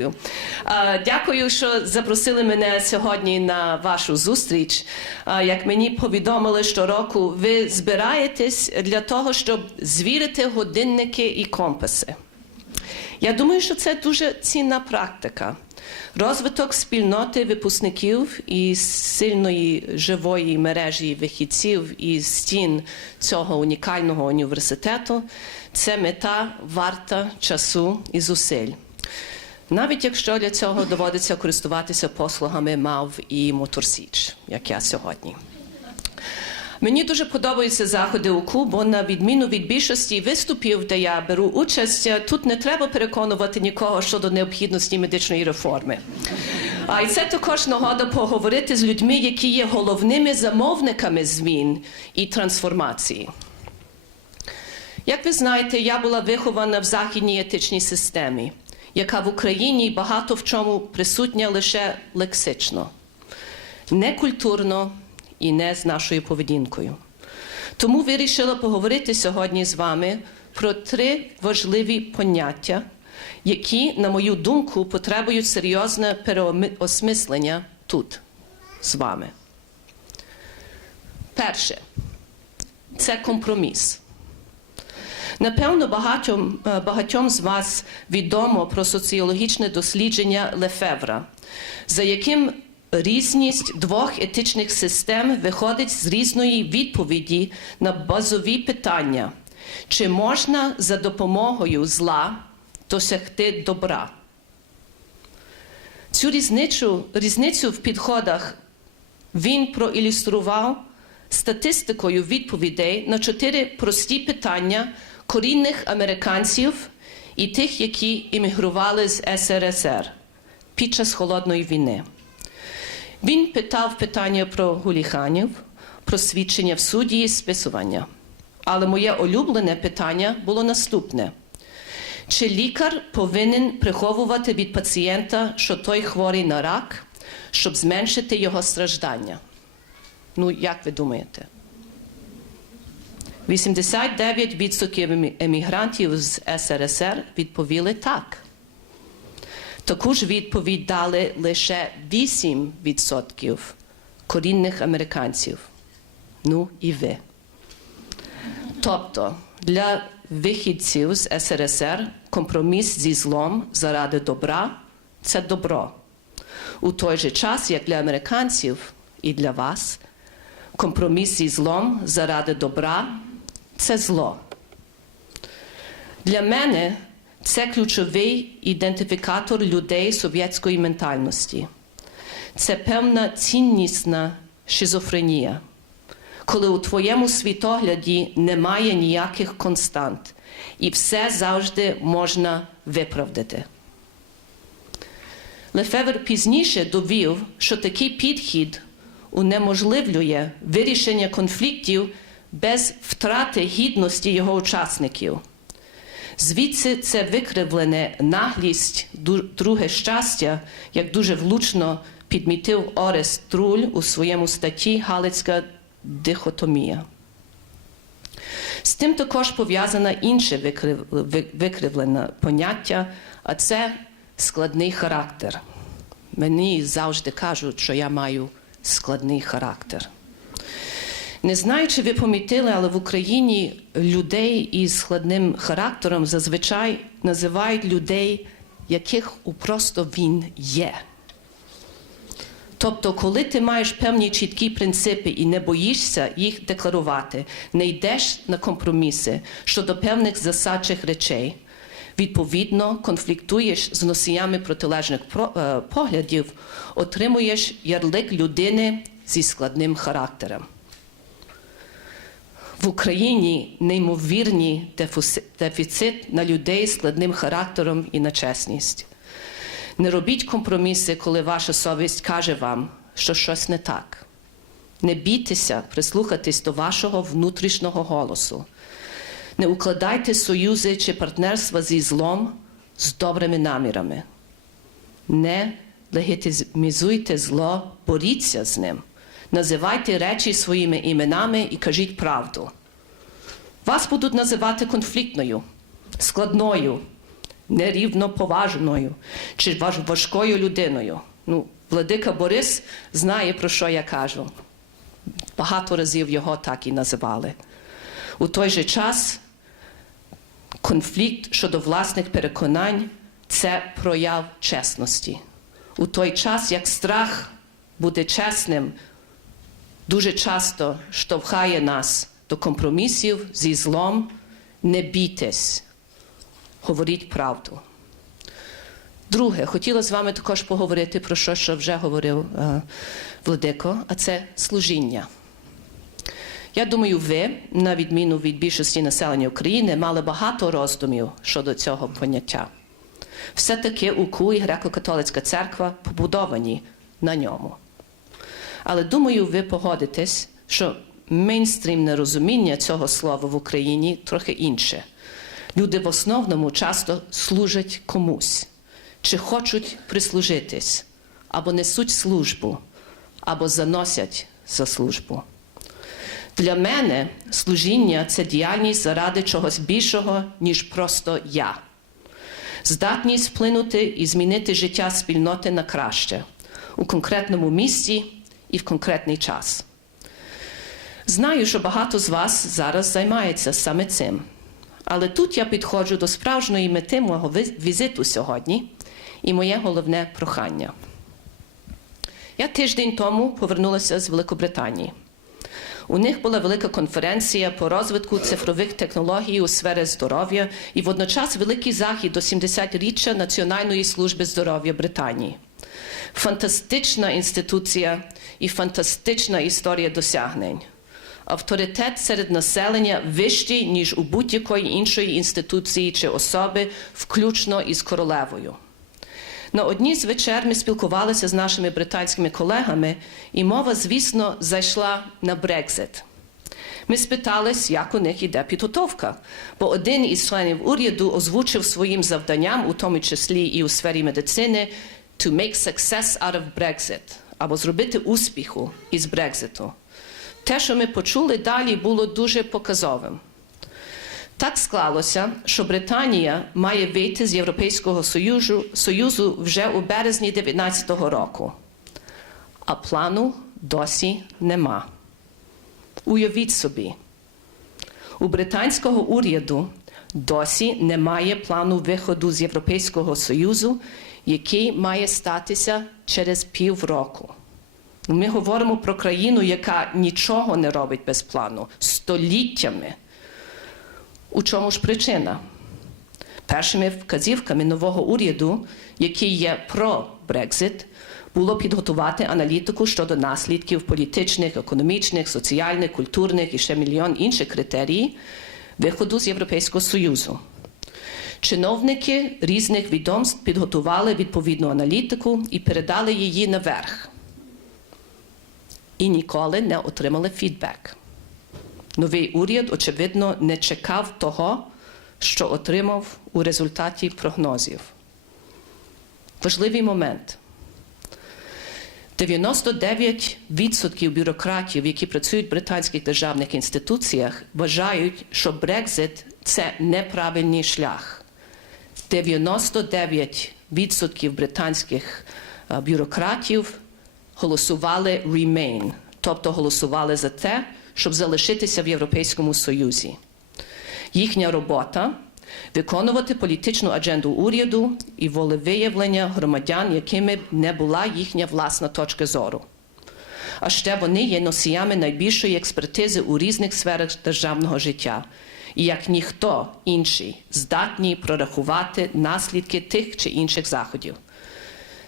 Е, Дякую, що запросили мене сьогодні на вашу зустріч. Е, Як мені повідомили щороку, ви збираєтесь для того, щоб звірити годинники і компаси. Я думаю, що це дуже цінна практика. Розвиток спільноти випускників і сильної живої мережі вихідців із стін цього унікального університету це мета варта часу і зусиль. Навіть якщо для цього доводиться користуватися послугами мав і моторсіч, як я сьогодні. Мені дуже подобаються заходи УКУ, бо на відміну від більшості виступів, де я беру участь, тут не треба переконувати нікого щодо необхідності медичної реформи. А і це також нагода поговорити з людьми, які є головними замовниками змін і трансформації. Як ви знаєте, я була вихована в західній етичній системі, яка в Україні багато в чому присутня лише лексично, не культурно і не з нашою поведінкою. Тому вирішила поговорити сьогодні з вами про три важливі поняття, які, на мою думку, потребують серйозне переосмислення тут з вами. Перше це компроміс. Напевно, багатьом, е, багатьом з вас відомо про соціологічне дослідження Лефевра, за яким різність двох етичних систем виходить з різної відповіді на базові питання, чи можна за допомогою зла досягти добра. Цю різницю, різницю в підходах він проілюстрував статистикою відповідей на чотири прості питання корінних американців і тих, які іммігрували з СРСР під час холодної війни. Він питав питання про гуліханів, про свідчення в суді і списування. Але моє улюблене питання було наступне: чи лікар повинен приховувати від пацієнта, що той хворий на рак, щоб зменшити його страждання? Ну, як ви думаєте? 89% емігрантів з СРСР відповіли так. Таку ж відповідь дали лише 8% корінних американців. Ну і ви. Тобто для вихідців з СРСР компроміс зі злом заради добра це добро. У той же час, як для американців і для вас, компроміс зі злом заради добра це зло. Для мене це ключовий ідентифікатор людей совєтської ментальності. Це певна ціннісна шизофренія, коли у твоєму світогляді немає ніяких констант, і все завжди можна виправдати. Лефевер пізніше довів, що такий підхід унеможливлює вирішення конфліктів без втрати гідності його учасників. Звідси це викривлене наглість, друге щастя, як дуже влучно підмітив Орест Труль у своєму статті Галицька дихотомія. З тим також пов'язане інше викривлене поняття, а це складний характер. Мені завжди кажуть, що я маю складний характер. Не знаю, чи ви помітили, але в Україні людей із складним характером зазвичай називають людей, яких просто він є. Тобто, коли ти маєш певні чіткі принципи і не боїшся їх декларувати, не йдеш на компроміси щодо певних засадчих речей, відповідно конфліктуєш з носіями протилежних поглядів, отримуєш ярлик людини зі складним характером. В Україні неймовірний дефіцит на людей з складним характером і на чесність. Не робіть компроміси, коли ваша совість каже вам, що щось не так. Не бійтеся прислухатись до вашого внутрішнього голосу. Не укладайте союзи чи партнерства зі злом з добрими намірами. Не легітимізуйте зло, боріться з ним. Називайте речі своїми іменами і кажіть правду. Вас будуть називати конфліктною, складною, нерівноповажною чи важкою людиною. Ну, Владика Борис знає, про що я кажу. Багато разів його так і називали. У той же час конфлікт щодо власних переконань це прояв чесності. У той час, як страх бути чесним, дуже часто штовхає нас до компромісів зі злом, не бійтесь, говоріть правду. Друге, хотіла з вами також поговорити про що, що вже говорив е, Владико, а це служіння. Я думаю, ви, на відміну від більшості населення України, мали багато роздумів щодо цього поняття. Все-таки УКУ і греко-католицька церква побудовані на ньому. Але думаю, ви погодитесь, що мейнстрімне розуміння цього слова в Україні трохи інше. Люди в основному часто служать комусь, чи хочуть прислужитись, або несуть службу, або заносять за службу. Для мене служіння це діяльність заради чогось більшого, ніж просто я. Здатність вплинути і змінити життя спільноти на краще у конкретному місці і в конкретний час. Знаю, що багато з вас зараз займається саме цим. Але тут я підходжу до справжньої мети мого візиту сьогодні і моє головне прохання. Я тиждень тому повернулася з Великобританії. У них була велика конференція по розвитку цифрових технологій у сфері здоров'я і водночас великий захід до 70-річчя Національної служби здоров'я Британії. Фантастична інституція і фантастична історія досягнень. Авторитет серед населення вищий, ніж у будь-якої іншої інституції чи особи, включно із королевою. На одній з вечер ми спілкувалися з нашими британськими колегами, і мова, звісно, зайшла на Брекзит. Ми спитались, як у них іде підготовка, бо один із членів уряду озвучив своїм завданням, у тому числі і у сфері медицини, to make success out of Brexit, або зробити успіху із Брекзиту. Те, що ми почули далі, було дуже показовим. Так склалося, що Британія має вийти з Європейського Союзу, Союзу вже у березні 2019 року, а плану досі нема. Уявіть собі, у британського уряду досі немає плану виходу з Європейського Союзу, який має статися через півроку. Ми говоримо про країну, яка нічого не робить без плану століттями. У чому ж причина? Першими вказівками нового уряду, який є про Брекзит, було підготувати аналітику щодо наслідків політичних, економічних, соціальних, культурних і ще мільйон інших критерій виходу з Європейського Союзу. Чиновники різних відомств підготували відповідну аналітику і передали її наверх. І ніколи не отримали фідбек. Новий уряд, очевидно, не чекав того, що отримав у результаті прогнозів. Важливий момент. 99% бюрократів, які працюють в британських державних інституціях, вважають, що Брекзит це неправильний шлях. 99% британських е, бюрократів голосували Remain, тобто голосували за те, щоб залишитися в Європейському Союзі. Їхня робота виконувати політичну адженду уряду і волевиявлення громадян, якими не була їхня власна точка зору. А ще вони є носіями найбільшої експертизи у різних сферах державного життя, і як ніхто інший здатні прорахувати наслідки тих чи інших заходів.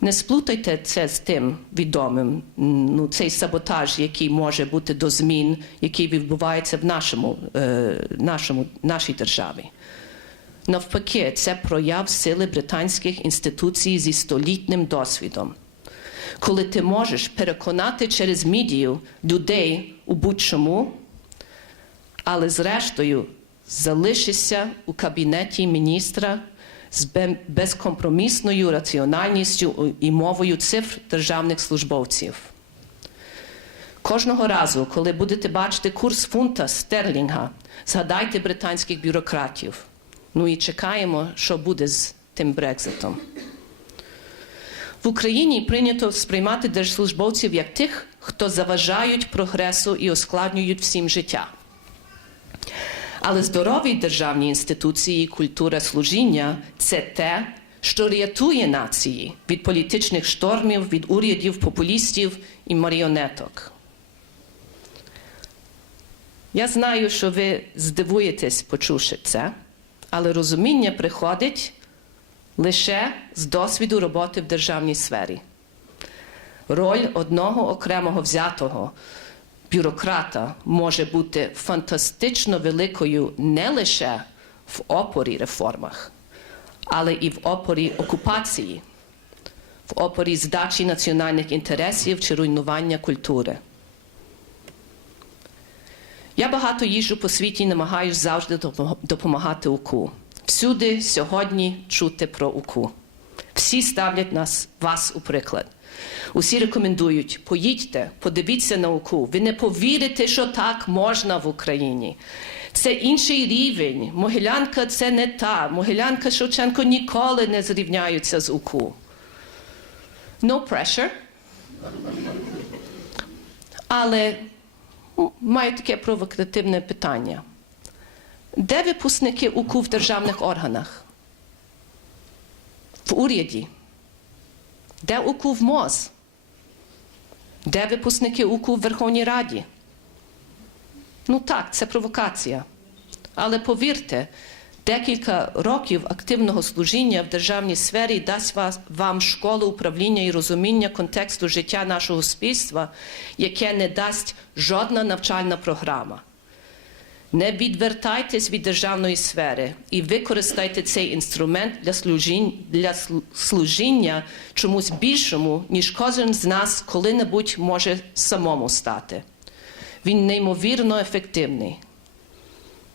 Не сплутайте це з тим відомим, ну, цей саботаж, який може бути до змін, який відбувається в нашому, е, нашому, нашій державі. Навпаки, це прояв сили британських інституцій зі столітнім досвідом. Коли ти можеш переконати через медію людей у будь-чому, але зрештою залишишся у кабінеті міністра з безкомпромісною раціональністю і мовою цифр державних службовців. Кожного разу, коли будете бачити курс фунта стерлінга, згадайте британських бюрократів. Ну і чекаємо, що буде з тим Брекзитом. В Україні прийнято сприймати держслужбовців як тих, хто заважають прогресу і ускладнюють всім життя. Але здорові державні інституції, культура служіння це те, що рятує нації від політичних штормів, від урядів, популістів і маріонеток. Я знаю, що ви здивуєтесь, почувши це, але розуміння приходить лише з досвіду роботи в державній сфері. Роль одного окремого взятого бюрократа може бути фантастично великою не лише в опорі реформах, але і в опорі окупації, в опорі здачі національних інтересів чи руйнування культури. Я багато їжджу по світі і намагаюся завжди допомагати УКУ. Всюди сьогодні чути про УКУ. Всі ставлять нас, вас у приклад. Усі рекомендують: поїдьте, подивіться на УКУ. Ви не повірите, що так можна в Україні. Це інший рівень. Могилянка це не та. Могилянка Шевченко ніколи не зрівняються з УКУ. No pressure. Але маю таке провокативне питання. Де випускники УКУ в державних органах? В уряді? Де УКУ в МОЗ? Де випускники УКУ в Верховній Раді? Ну так, це провокація. Але повірте, декілька років активного служіння в державній сфері дасть вам школу управління і розуміння контексту життя нашого суспільства, яке не дасть жодна навчальна програма. Не відвертайтесь від державної сфери і використайте цей інструмент для служіння, для служіння чомусь більшому, ніж кожен з нас коли-небудь може самому стати. Він неймовірно ефективний.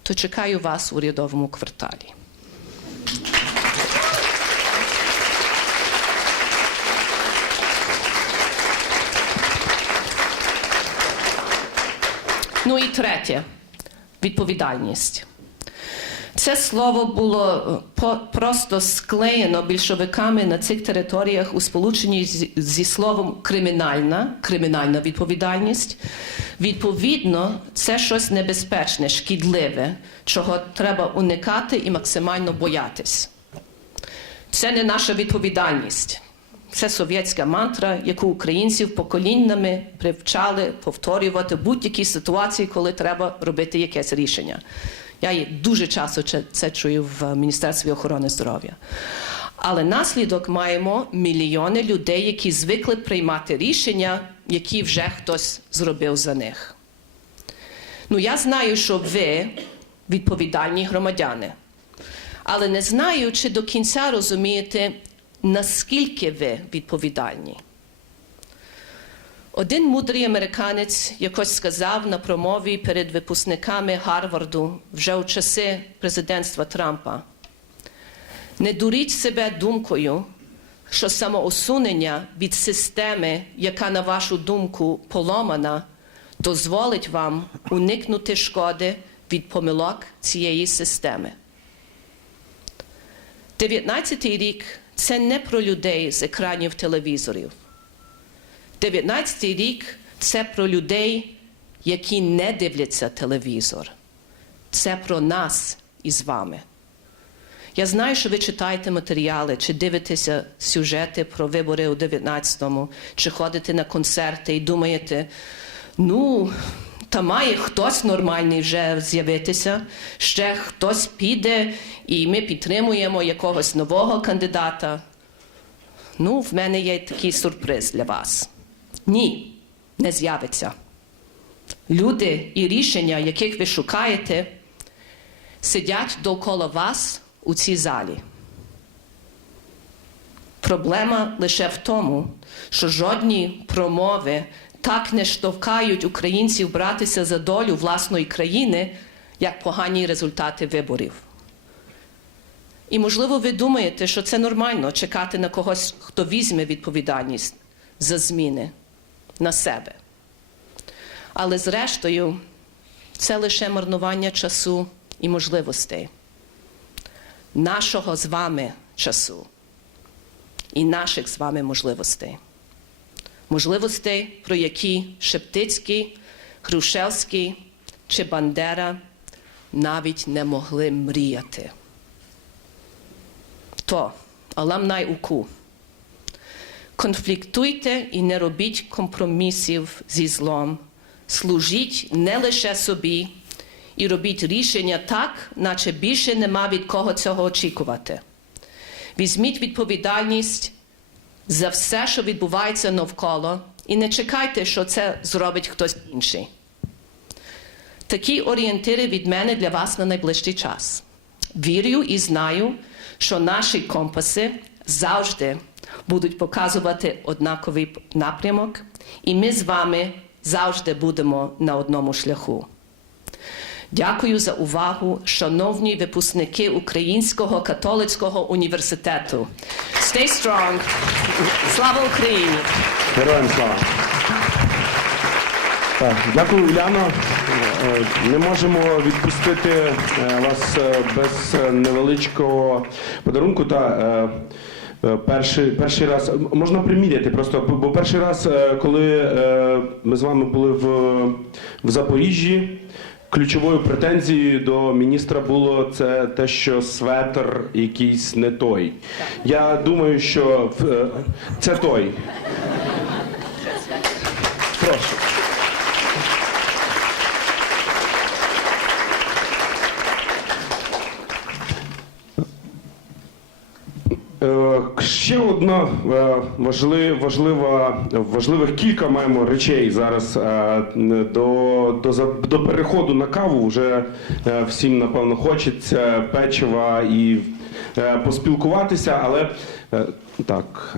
То чекаю вас у урядовому кварталі. Ну і третє відповідальність. Це слово було е, просто склеєно більшовиками на цих територіях у сполученні зі словом кримінальна, кримінальна відповідальність. Відповідно, це щось небезпечне, шкідливе, чого треба уникати і максимально боятись. Це не наша відповідальність. Це совєтська мантра, яку українців поколіннями привчали повторювати в будь-якій ситуації, коли треба робити якесь рішення. Я дуже часто це чую в Міністерстві охорони здоров'я. Але наслідок маємо мільйони людей, які звикли приймати рішення, які вже хтось зробив за них. Ну, я знаю, що ви відповідальні громадяни, але не знаю, чи до кінця розумієте, наскільки ви відповідальні. Один мудрий американець якось сказав на промові перед випускниками Гарварду вже у часи президентства Трампа: не дуріть себе думкою, що самоусунення від системи, яка, на вашу думку, поломана, дозволить вам уникнути шкоди від помилок цієї системи. 19-й рік це не про людей з екранів телевізорів. 19-й рік це про людей, які не дивляться телевізор. Це про нас із вами. Я знаю, що ви читаєте матеріали, чи дивитеся сюжети про вибори у 19-му, чи ходите на концерти і думаєте, ну, та має хтось нормальний вже з'явитися, ще хтось піде, і ми підтримуємо якогось нового кандидата. Ну, в мене є такий сюрприз для вас. Ні, не з'явиться. Люди і рішення, яких ви шукаєте, сидять довкола вас у цій залі. Проблема лише в тому, що жодні промови так не штовхають українців братися за долю власної країни, як погані результати виборів. І, можливо, ви думаєте, що це нормально чекати на когось, хто візьме відповідальність за зміни на себе. Але зрештою, це лише марнування часу і можливостей. Нашого з вами часу і наших з вами можливостей. Можливостей, про які Шептицький, Грушевський чи Бандера навіть не могли мріяти. То, аламнай УКУ, конфліктуйте і не робіть компромісів зі злом, служіть не лише собі і робіть рішення так, наче більше нема від кого цього очікувати. Візьміть відповідальність за все, що відбувається навколо, і не чекайте, що це зробить хтось інший. Такі орієнтири від мене для вас на найближчий час. Вірю і знаю, що наші компаси завжди будуть показувати однаковий напрямок, і ми з вами завжди будемо на одному шляху. Дякую за увагу, шановні випускники Українського католицького університету. Stay strong! Слава Україні! Героям слава. Дякую, Уляно. Не можемо відпустити е, вас е, без е, невеличкого подарунку. Та перший, перший раз можна приміряти просто, бо перший раз, коли ми з вами були в, в Запоріжжі. Ключовою претензією до міністра було це те, що светр якийсь не той. Я думаю, що е, це той. Прошу. Е, Ще одна е, важлива, важлива, важливих кілька маємо речей зараз е, до, до, до переходу на каву. Вже е, всім напевно хочеться печива і поспілкуватися, але так.